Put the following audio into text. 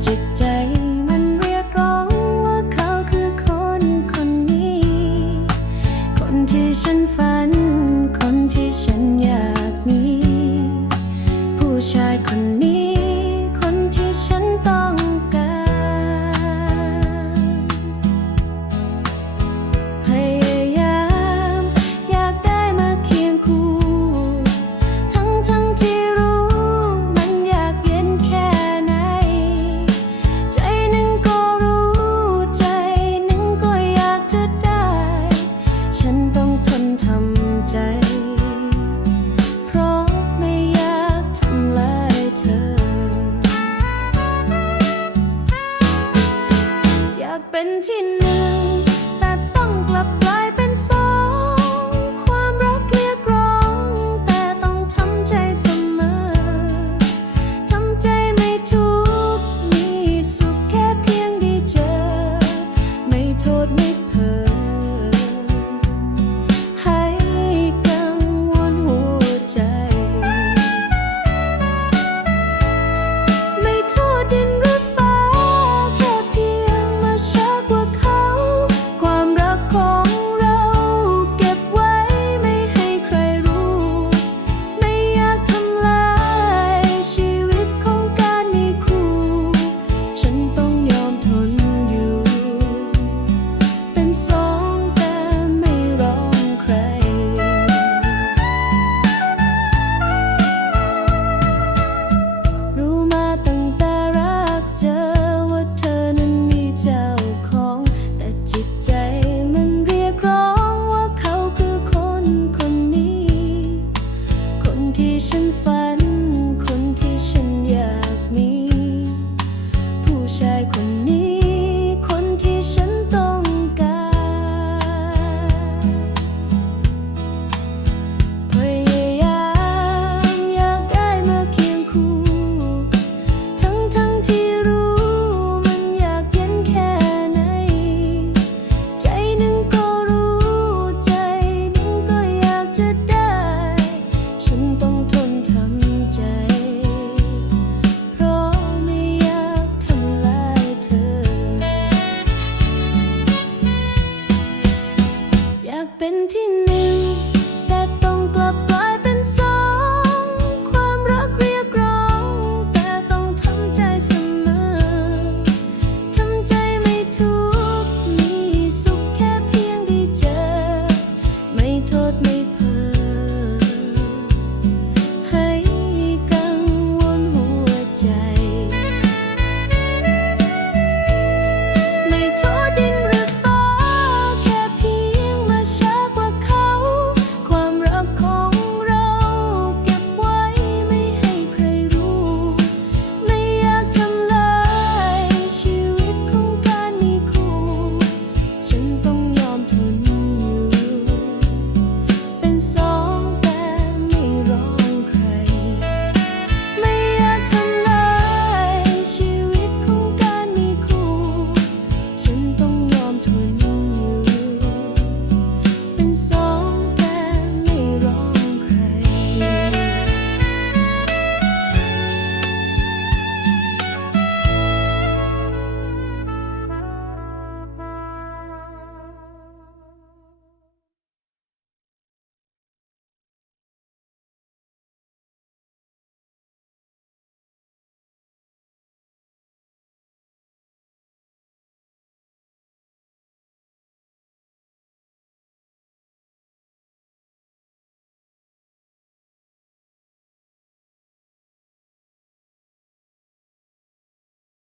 chit chat. show. 晒ช่